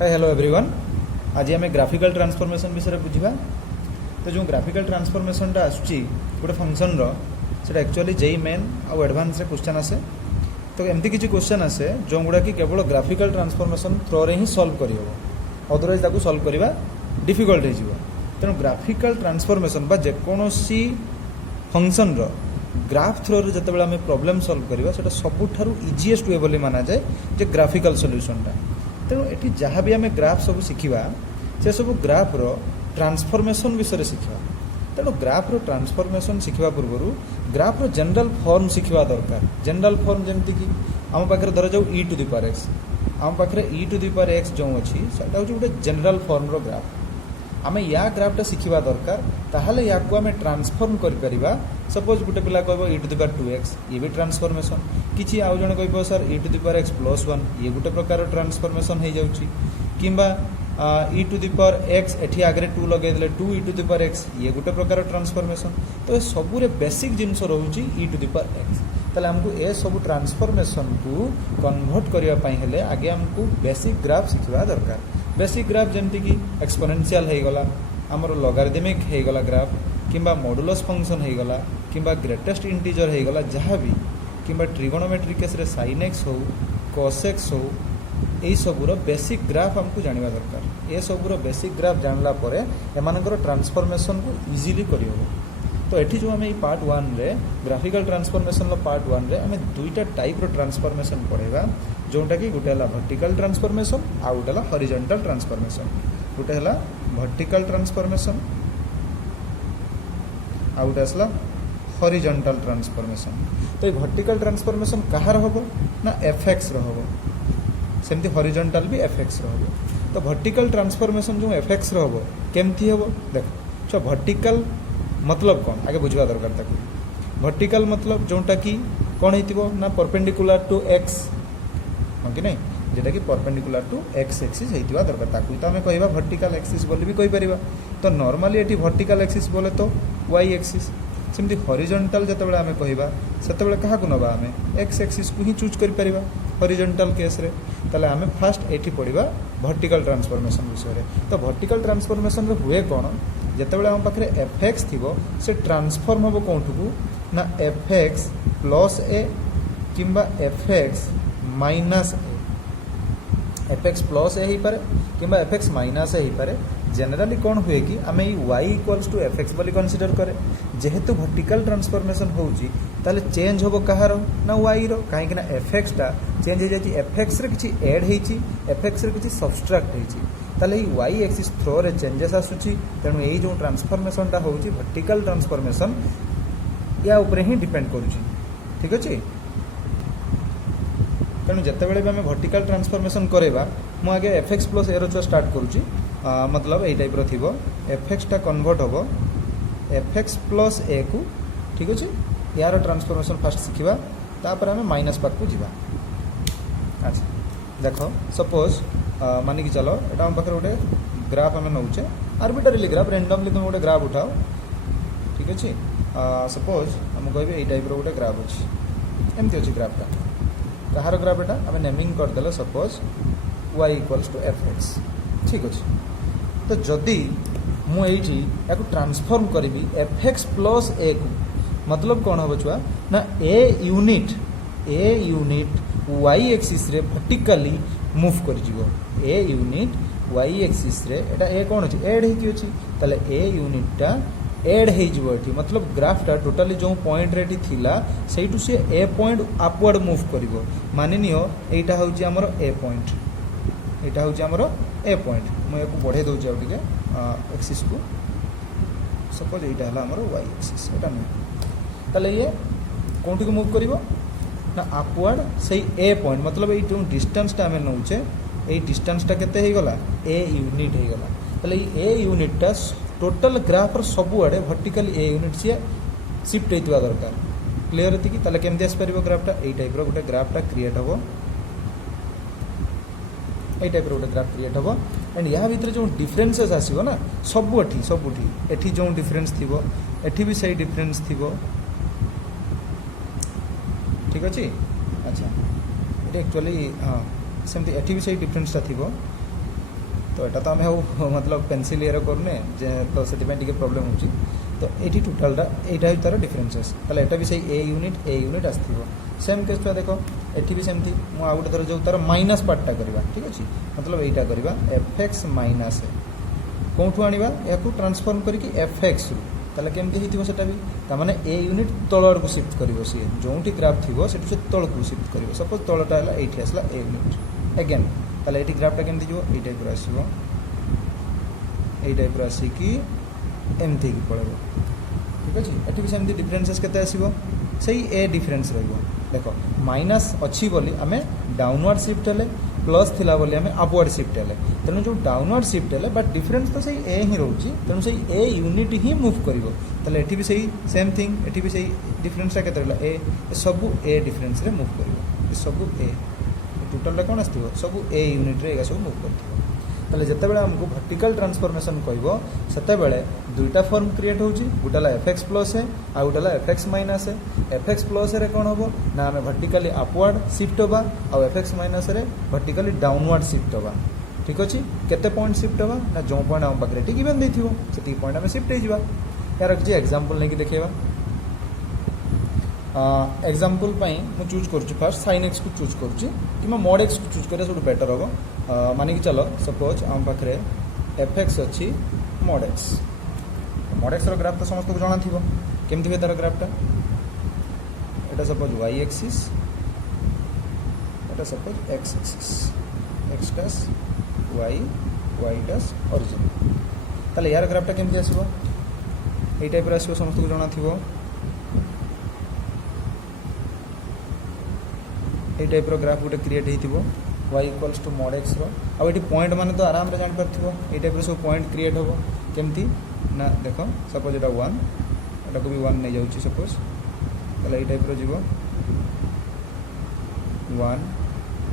Hi hello everyone. आज आम graphical transformation विषय बुझा। तो जो ग्राफिकल ट्रांसफॉर्मेशनटा आसूची गोटे फंक्शन रो एक्चुअली जेई मेन आउ एडवांस क्वेश्चन आसे। तो एमती किसी क्वेश्चन आसे जो गुड़ा कि केवल ग्राफिकल ट्रांसफॉर्मेशन थ्रो रे ही सॉल्व कर अदरवाइज ताको सॉल्व करवा डिफिकल्ट हो। तेणु ग्राफिकल ट्रांसफॉर्मेशन बा जेकोसी फंक्शन रो ग्राफ थ्रो रे जते बेला हमें प्रॉब्लम सॉल्व करवा सेटा सबुठारु इजीएस्ट वे बोली माना जाए जे ग्राफिकल सॉल्यूशनटा। तेणु ये जहाँ भी आम ग्राफ सब शिखा से सब ग्राफ रो ट्रांसफॉर्मेशन विषय शिखा। तेणु ग्राफ रो ट्रांसफॉर्मेशन शिखा पूर्व ग्राफ रो जनरल फॉर्म शिखा दरकार। जनरल फॉर्म जमती कि आम पाखे धर जाऊ ई टू दी पावर एक्स, आम पाखे ई टू दी पावर एक्स जो अच्छी से गोटे जनरल फॉर्म रो ग्राफ। आम या ग्राफटा शिखा दरकार ताहले या को आम ट्रांसफॉर्म कर सपोज गोटे पिला कह ई टू दी पावर 2x ये भी ट्रांसफॉर्मेशन। किसी आउ जन कह सर e to the power x plus 1 ये गोटे प्रकार ट्रांसफॉर्मेशन हो जाऊँगी। किंबा e to the power x एठी आगे 2 लगे 2 e to the power x ये गोटे प्रकार ट्रांसफॉर्मेशन। तो ये सबूरे बेसिक जिनस रोचे ई टू दी पावर x। ताले हमको ए सब ट्रांसफॉर्मेशन को कन्वर्ट करने आगे हमको बेसिक ग्राफ शिखा दरकार। बेसिक ग्राफ जमती कि एक्सपोनेंशियल हो गला, आमर लॉगरिथमिक हो गला ग्राफ, किंबा मॉडुलस फंक्शन हो गला, किंबा ग्रेटेस्ट इंटीजर हो गला जहाँ भी, किंबा ट्रिगोनोमेट्रिक केस रे sin x हो cos x हो यही सबूर बेसिक ग्राफ हमको जानवा दरकार। ये सबूर बेसिक ग्राफ जानला परे एमानकर ट्रांसफॉर्मेशन को इजीली करियो। तो एठी जो आम पार्ट 1 रे ग्राफिकल ट्रांसफॉर्मेशन पार्ट 1 रे आम दुईटा टाइप रो ट्रांसफॉर्मेशन पढ़ेगा जोटा कि गोटे है वर्टिकल ट्रांसफॉर्मेशन आ गोटे है हॉरिजॉन्टल ट्रांसफॉर्मेशन। गोटे है वर्टिकल ट्रांसफॉर्मेशन आ गोटे आसला हॉरिजॉन्टल ट्रांसफॉर्मेशन। तो ये वर्टिकल ट्रांसफॉर्मेशन कहार होबो ना एफएक्स रो होबो, सेमती हॉरिजॉन्टल भी एफएक्स रो होबो। तो वर्टिकल ट्रांसफॉर्मेशन जो एफएक्स रो होबो केमती होबो देखो। वर्टिकल मतलब कौन आगे बुझवा दरकार ताकू। वर्टिकल मतलब जोटा कि कौन होइतिबो ना परपेंडिकुलर टू एक्स हाँ कि नहीं, जेटा कि परपेंडिकुलर टू एक्स एक्सिस होइतिबा दरकार। ताकू तो आमे कहबा वर्टिकल एक्सिस बोली भी कहि परिबा। तो नॉर्मली एटी वर्टिकल एक्सिस बोले तो वाई एक्सिस। सेमती हॉरिजॉन्टल जतबेले आमे कहबा सेतबेले कहा को नबा आमे एक्स एक्सिस को ही चूज करि परिबा हॉरिजॉन्टल केस रे। ताले आमे फर्स्ट एटी पढ़िबा वर्टिकल ट्रांसफॉर्मेशन विषय रे। तो वर्टिकल ट्रांसफॉर्मेशन रे हुए कौन जितेबाला आम पाखे एफएक्स थी से ट्रांसफॉर्म हम कौटू को ना एफएक्स प्लस ए किंबा एफएक्स माइनस ए। एफएक्स प्लस ए हो पारे किंबा एफएक्स माइनस ए हो पारे। जनरली कौन हुए कि आम y इक्वल्स टू एफएक्स बोली कंसीडर करे। जेहेतु वर्टिकल ट्रांसफॉर्मेशन होउची ताले चेंज होबो कहार ना y रो, काहे ना एफएक्स टा चेंज हो जाई एफएक्स रे किछि ऐड हेची एफएक्स रे किछि सब्सट्रैक्ट हेची। ताले ई y एक्सिस थ्रो रे चेंजेस आसुची। तेणु यही जो ट्रांसफॉर्मेशन टा होउची वर्टिकल ट्रांसफॉर्मेशन या ऊपर ही डिपेंड करूची। ठीक अछि। तेणु जितेबाला भी आम वर्टिकल ट्रांसफॉर्मेशन करेबा मु आगे एफएक्स प्लस ए रो स्टार्ट करूची। मतलब यही टाइप थी एफएक्स टा कन्वर्ट हम एफएक्स प्लस ए को। ठीक अच्छे। यार ट्रांसफॉर्मेशन फास्ट शिखा तापर आम माइनस पार्ट को जीवा। अच्छा देख सपोज मानिक चलो एटा हम पाखे गोटे ग्राफ आम नौचे आर्बिट्रारी ग्राफ रेंडमली तुम गोटे ग्राफ उठाओ। ठीक अच्छे। सपोज आम कह यही टाइप गोटे ग्राफ अच्छी एमती अच्छी ग्राफटा कहार ग्राफ एटा आम नेमिंग करदे suppose y equals to f x. ठीक अच्छे। तो जदि मुझे या ट्रांसफॉर्म करी एफएक्स प्लस ए को मतलब कौन हम छुआ ना ए यूनिट वाई एक्सिस रे वर्टिकली मूव कर ए यूनिट वाई एक्सिस रे एटा ए कौन अच्छे एड होती ताले ए यूनिटा एड हो मतलब ग्राफटा टोटाली जो पॉइंट रे थिला सेठू से ए पॉइंट अपवर्ड मूव कर मानि नियो एटा होची हमर ए पॉइंट यहाँ हूँ आमर ए पॉइंट मुझे बढ़े दूसरी आउ टे एक्सिस को सपोज यहाँ है आमर वाई एक्सिस एटा नुह ताले ये कौटी को मूव कर ना अपवर्ड से ए पॉइंट मतलब ये जो डिस्टेंसटा आम नौचे ये डिस्टेंसटा केते हो गला ए यूनिट हो गला। ताले ए यूनिटा total graph सबुआड़े vertically a unit C shift होता दरकार। क्लीयर थी कि केमती आसपार ग्राफटा यही टाइप गोटे ग्राफटा क्रिएट हम यही टाइप गोटे ग्राफ क्रिएट हम। एंड या भितर जो डिफरेन्सेस आसो ना सबुठी एठी जो डिफरेन्स थी एठी भी सही डिफरेन्स थी। ठीक अच्छे। अच्छा ये एक्चुअली हाँ सेमती एठी भी सही डिफरेन्सटा थी तो यहाँ तो आम मतलब पेनसिल ये करूने तो से प्रॉब्लम हो तो ये टोटालटा यहाँ तार डिफरेन्सेस ताले एटा भी सही ए यूनिट आसो सेम केस छुआ देख एटी भी सेमती मुझे गोटे थर जो तार माइनस पार्टा करवा ठीक अच्छे मतलब यहाँ करवा एफ एक्स माइनस ए कौटू आने या ट्रांसफॉर्म करके एफ एक्स रु ताले केमती होता भी ताने ए यूनिट तल को शिफ्ट कर सी जो ग्राफ थी से तल को शिफ्ट कर सपोज तलटा है ये आसला ए यूनिट एगेन ताले ये ग्राफटा केमती जो ये टाइप आसो ये टाइप आसिकी एमती की पड़े ठीक अच्छे ये भी सेमती डिफरेन्सेस केते आसीबो सही ए डिफरेन्स रहिबो देखो माइनस अच्छी बोली आम डाउनवर्ड शिफ्ट हेले प्लस थिला बोली आम अपवर्ड शिफ्ट हेले तेणु जो डाउनवर्ड शिफ्ट हेले बट डिफरेन्स तो सही ए ही रोची तेणु सही ए यूनिट ही मूव करिवो ताले एठी भी सही सेम थिंग एठी भी सही डिफरेन्सटा केते रहला ए सबु ए डिफरेन्स रे मूव करिवो सबु ए टोटल कौन आसो सबु ए यूनिट रे एगा सब मूव करथिबो ताले जेतेबेले हमको वर्टिकल ट्रांसफॉर्मेशन कहबो सेतेबेले दुईटा फॉर्म क्रिएट होउची गोटाला एफ एक्स प्लस है आ गोटाला एफ एक्स माइनस है एफ एक्स प्लस रे कौन होबो ना हमें वर्टिकली अपवर्ड शिफ्ट होबा आ एफ एक्स माइनस रे वर्टिकली डाउनवर्ड शिफ्ट होबा ठीक अछि केते पॉइंट शिफ्ट होबा ना जो पॉइंट हम बकरे ठीक इवन देथिबो सेती पॉइंट हमें शिफ्ट हे जिबा यार किछि एग्जांपल लेके देखेबा एग्जांपल मु चूज करूँ फास्ट साइन एक्स को चूज करूँ कि मॉड एक्स को चूज करें सब बेटर हम मानिक चलो सपोज आम पाखे एफ एक्स अच्छी मॉड एक्स ग्राफ तो समस्त को जाना थी केमती हुए तार ग्राफटा एटा सपोज वाई एक्सिस एटा suppose x axis x dash y dash origin ताले यार ग्राफटा केमती आसीबो एई टाइप रे आसीबो समस्त को जाना थी ये टाइप ग्राफ गोटे क्रिएट हो y equals to mod x रो पॉइंट माने तो आराम रे जान परथिबो ये टाइप सब पॉइंट क्रिएट हो केमती ना देखो सपोज एटा 1 एटा को भी 1 नहीं जाउची सपोज तले ये टाइप रो जीवो 1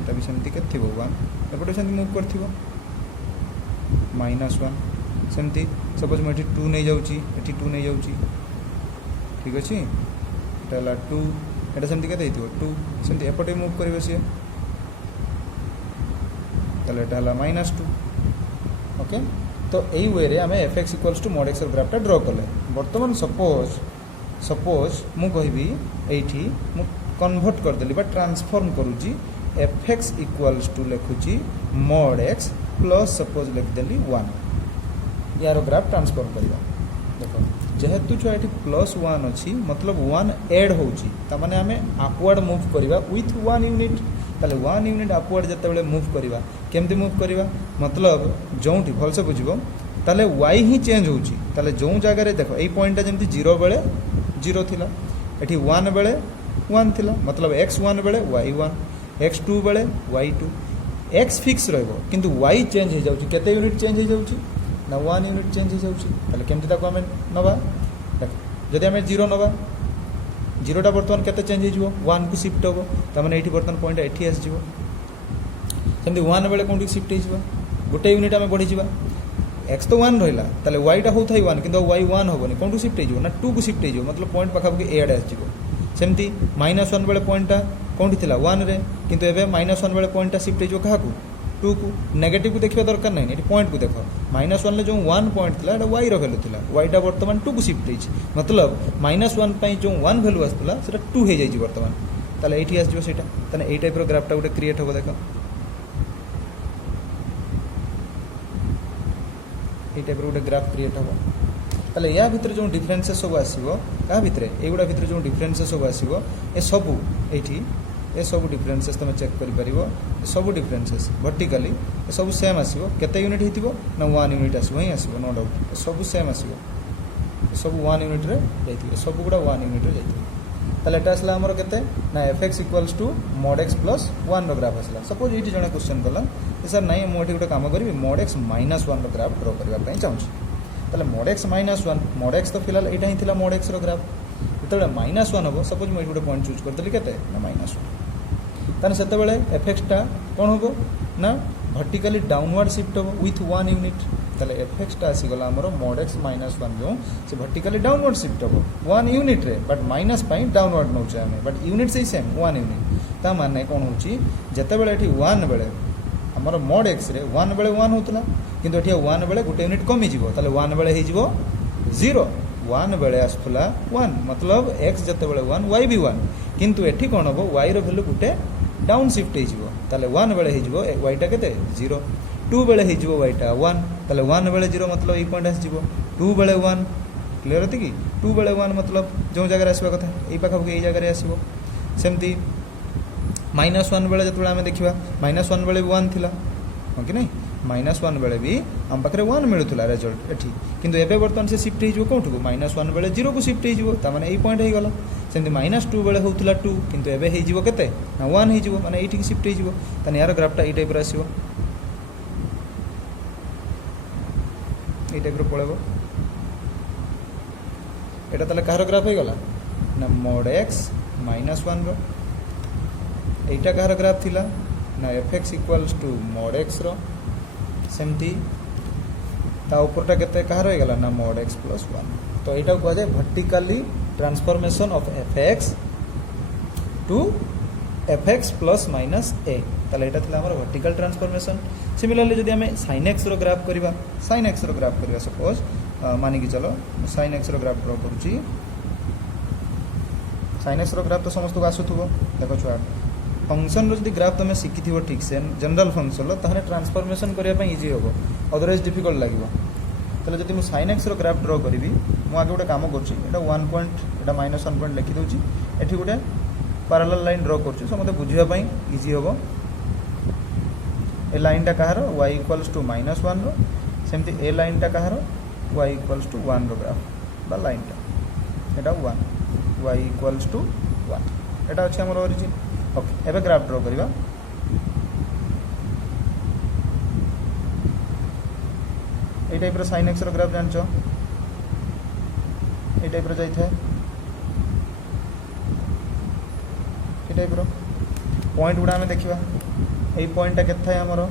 एटा भी सेमती के थिबो 1 एपटे सेमती मूव करथिबो -1 सेमती सपोज मैं 2 नहीं जाउची एटी 2 नहीं जाउची ठीक अछि एटा ला 2 एटा सेमती के देइथिबो 2 सेमती एपटे मूव करिवो से ताले एटा हला -2 ओके तो एई वे रे हमें fx equals to mod x ग्राफटा ड्रा कले वर्तमान सपोज मु कहबी एठी मु कन्वर्ट कर देली बा ट्रांसफॉर्म करूची fx इक्वल्स टू लिखुची mod x प्लस सपोज लिख देली 1 यार ग्राफ ट्रांसफॉर्म करिवा देखो जेहेतु छुआ ये +1 अच्छी मतलब 1 एड होची तामाने आमे अपवर्ड मूव करिवा विथ 1 यूनिट ताले 1 यूनिट अपवर्ड जते मूव करिवा केमती मूव करिवा मतलब जोंठी भल से बुझिबो ताले y ही चेंज होची ताले जो जगह रे देखो एई पॉइंटटा जेमती 0 बेले 0 थिला एठी 1 बेले 1 थिला मतलब x1 बेले y1 x2 बेले y2 x फिक्स रहबो किंतु y चेंज हो जाउची केते यूनिट चेंज हो जाउची ना 1 यूनिट चेंज हो जाउची ताले केमती ताको हमें नबा जदि आम 0 नवा 0टा बर्तमान केते चेंज हो 1 को शिफ्ट हो तमाने एठी बर्तमान पॉइंट एठी आस जिवो सेमती 1 बेले कोंटी शिफ्ट हो गोटे यूनिट आम बढ़ी जावा x तो 1 रहिला ताले y टा होथाई 1 किंतु y 1 होबनी कोंटू शिफ्ट हो ना 2 को शिफ्ट हो मतलब पॉइंट पाखाबुकी ए आडे आस जिवो सेमती -1 बेले पॉइंटटा कोंटी थिला 1 रे किंतु एबे -1 बेले पॉइंटटा शिफ्ट हो काहाकू 2 को नेगेटिव को देखिबा दरकार नहीं ये पॉइंट को देखो -1 ले जो 1 पॉइंट थिला एटा y रो वैल्यू थिला y टा वर्तमान 2 को शिफ्ट होइछ मतलब -1 पई जो 1 वैल्यू आस्तला सेटा 2 हे जाइछ वर्तमान ताले एठी आस जिवो सेटा ताने एई टाइप रो ग्राफटा गोटे क्रिएट होबो देखो एई टाइप रो गोटे ग्राफ क्रिएट होबो ताले या भितर जो डिफरेंसेस सब आसीबो का भितर एगुडा भितर जो डिफरेंसेस सब आसीबो ए सब एठी ए सब डिफरेंसेस तुम चेक कर सब डिफरेंसेस वर्टिकली ए सब सेम आसो केते यूनिट होइतिबो ना 1 यूनिट आसो ही आसो नो डाउट सब सेम आसो सब 1 यूनिट रे जाइतिबो सब गुडा 1 यूनिट रे जाइतिबो ताले एटा आसला हमर केते ना fx equals to mod x plus 1 रो ग्राफ आसला सपोज एठी जने क्वेश्चन कला सर नहीं मु एठी गोटे काम करबी mod x -1 रो ग्राफ ड्रा करबा पई चाहूछी ताले mod x -1 mod x तो फिलहाल एटा ही थिला mod x रो ग्राफ जेतबे -1 हो सपोज मु एठी गोटे पॉइंट चूज कर देली केते ना -1 ताने सेते बेले एफएक्सटा कोन होबो ना वर्टिकली डाउनवर्ड शिफ्ट होबो विथ 1 यूनिट ताले एफएक्सटा आसी गला हमरो mod x -1 जो से वर्टिकली डाउनवर्ड शिफ्ट होबो 1 यूनिट रे बट माइनस पई डाउनवर्ड नौ हमें बट यूनिट से सेम 1 यूनिट ता माने कोन होची जते बेले एठी 1 बेले आमर मोड एक्स रे 1 बेले 1 होतला किंतु एठी 1 बेले गुटे यूनिट कमी जीवो ताले 1 बेले हे जीवो 0 1 बेले आसुला 1 मतलब x जते बेले 1 y भी 1 किंतु एठी कोन हबो y रो वैल्यू गुटे डाउन शिफ्ट हे जीवो ताले 1 बेले हे जीवो y टा केते 0 2 बेले हे जीवो y टा 1 ताले 1 बेले 0 मतलब ई पॉइंट आस जीवो 2 बेले 1 क्लियर होती कि 2 बेले 1 मतलब जो जगह आसबा कथा एई पाखा ए जगह आसीबो सेमती -1 बेले जतबेले आमे देखिबा -1 बेले 1 थिला हो कि नहीं -1 बेले भी हम पाखरे 1 मिलुथला रिजल्ट एठी किंतु एबे बर्तन से शिफ्ट हे जो कोठु -1 बेले 0 को शिफ्ट हे जो ता माने एई पॉइंट हे गला सेमती -2 बेले होथला 2 किंतु एबे हे जीवो केते ना 1 हे जीवो माने एठी शिफ्ट हे जीवो तने यार ग्राफटा ए टाइप रा आसीबो ए टाइप रो पळेबो एटा तले कहार ग्राफ हे गला ना mod x -1 रो एटा कहार ग्राफ थिला ना fx equals to mod x रो सेमती ता ऊपरटा केते कहार हे गला ना mod x + 1 तो एटा को जाय vertically transformation of fx to fx ± a ताले एटा थिला हमर वर्टिकल ट्रांसफॉर्मेशन सिमिलरली जदि हमें sin x रो ग्राफ करबा sin x रो ग्राफ करबा सपोज मानि कि चलो sin x रो ग्राफ ड्रा करूची sin x रो ग्राफ तो समस्त को आसुथबो देखो छुआ फंक्शन रो जदि ग्राफ तमे सिखिथिबो ठीक से जनरल फंक्शन लो तहने ट्रांसफॉर्मेशन करिया पई इजी होबो अदरवाइज डिफिकल्ट लागिवो तले जदि मु sin x रो ग्राफ ड्रा करिवि मु आगे गोटे काम करछि एटा 1 पॉइंट एटा -1 पॉइंट लिखि दोछि एठी गोटे पैरेलल लाइन ड्रा करछि सो मते बुझिया पई इजी होबो ए लाइन टा कहारो y इक्वल्स टू -1 रो सेमति ए लाइन टा कहारो y इक्वल्स टू 1 रो ग्राफ बा लाइन टा एटा 1 y इक्वल्स टू 1 एटा अछि हमर ओरिजिन ओके एबे ग्राफ ड्रा करिवा ए टाइप रो sin x रो ग्राफ जानचो ए टाइप रो जाई थाए ए टाइप रो पॉइंट गुडा हमें देखिबा ए पॉइंट टा केत थाए हमरो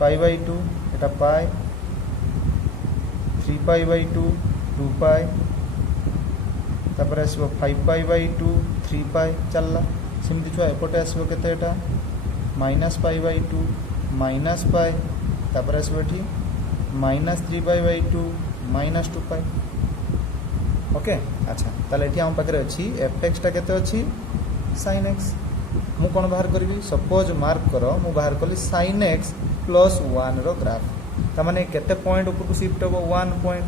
π/2 एटा पाई 3π/2 2π तापर आसबो 5π/2 3π चलला सेमति छुआ एपटे आसबो केते एटा -π/2 -π तापर आसबो एठी -3π/2 -2π ओके अच्छा ताले एठी हम पाकरे अछि fx टा केते अछि sin x मु कोन बाहर करबी सपोज मार्क करो मु बाहर करली sin x + 1 रो ग्राफ त माने केते पॉइंट ऊपर को शिफ्ट होबो 1 पॉइंट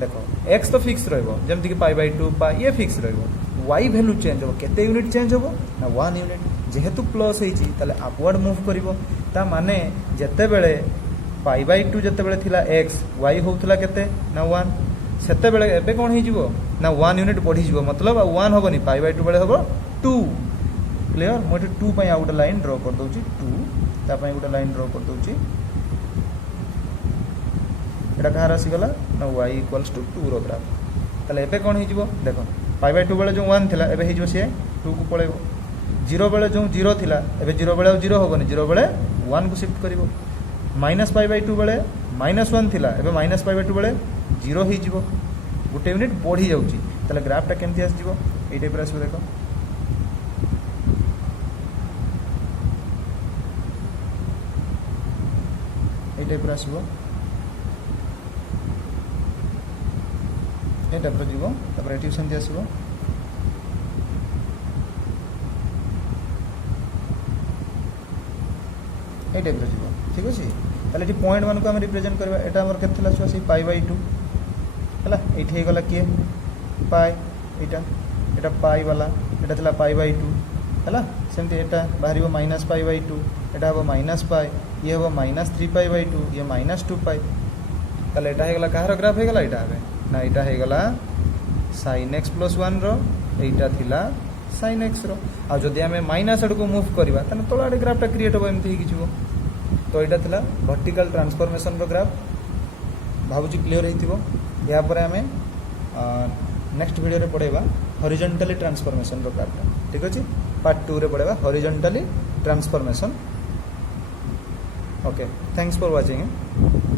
देखो x तो फिक्स रहइबो जेमति कि π/2 π ये फिक्स रहइबो y वैल्यू चेंज होबो केते यूनिट चेंज होबो ना 1 यूनिट जेहेतु प्लस हेची ताले अपवर्ड मूव करिवो ता माने जते बेले π/2 जते बेले थिला x y होउथला केते ना 1 सेते बेले एबे कोन हे जिवो ना 1 यूनिट बढ़ी जिवो मतलब 1 होबनी π/2 बेले होबो 2 क्लियर मोटे 2 पय आउट लाइन ड्रा कर दोची 2 ता पय गोटे लाइन ड्रा कर दोची एटा कहार आसी गला ना y इक्वल्स टू 2 रो ग्राफ ताले एबे कोन हे जिवो देखो π/2 बेले जो 1 थिला एबे हे जिवो से 2 को पळेबो 0 बेले जो 0 थिला एबे 0 बेले 0 होबनी 0 बेले 1 को शिफ्ट करिवो -π/2 बेले -1 थिला एबे -π/2 बेले 0 हे जिवो गोटे यूनिट बढ़ी जाउची ताले ग्राफ टा केमथि आस जिवो ए टाइप रा आसबो देखो ए टाइप रा आसबो ए टाइप रा जिवो तापर एठी सेमथि आसबो ए टाइप रा जिवो ठीक अछि ताले एठी पॉइंट 1 को हम रिप्रेजेंट करबा एटा हमर केथला छुआ से π/2 हला एठी हे गला के पाई एटा एटा पाई वाला एटा थला π/2 हला सेमते एटा बाहरिबो -π/2 एटा हबो -π ये हबो -3π/2 ये -2π ताले एटा हे गला कहार ग्राफ हे गला एटा हबे ना एटा हे गला sin x + 1 रो एटा थिला sin x रो आ जदि हमें माइनस अड को मूव करबा तने तोलाडे ग्राफटा क्रिएट होबो एमति हे किछो तो एटा थिला वर्टिकल ट्रांसफॉर्मेशन रो ग्राफ भाबुची क्लियर हेतिबो या पर हमें नेक्स्ट वीडियो रे पढेबा हॉरिजॉन्टली ट्रांसफॉर्मेशन रो ग्राफ ठीक अछि पार्ट 2 रे पढेबा horizontally transformation okay thanks for watching